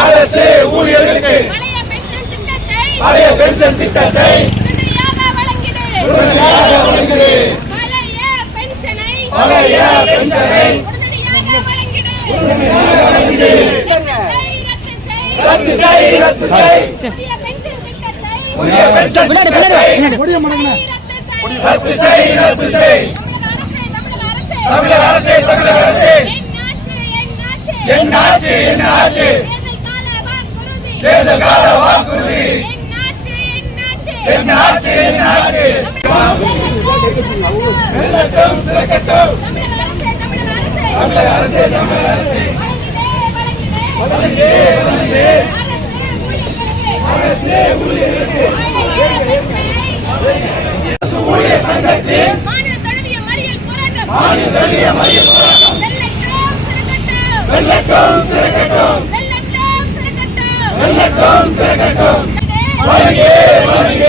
அரசு ஊழியர்களுக்கு பழைய பென்ஷன் திட்டத்தை உடனடியாக வழங்கிடு. பழைய பென்ஷனை உடனடியாக வழங்கிடு. ரத்து செய், ரத்து செய். புதிய பென்ஷன் திட்டத்தை ரத்து செய், ரத்து செய். தமிழக அரசே, தமிழக அரசே, என்னாச்சு, என்னாச்சு? தேர்தல் கால வாக்குறுதி என்னாச்சு, என்னாச்சு? வெல்லட்டும், சிறக்கட்டும். தமிழக அரசே, தமிழக அரசே, வழங்கு, வழங்கு. அரசே ஊழியர்களுக்கு ஊழியர் சங்கத்தின் மாநில தழுவிய மறியல் போராட்டம் வெல்லட்டும், சிறக்கட்டும். வெல்லட்டும், சிறக்கட்டும். வழங்கு, வழங்கு.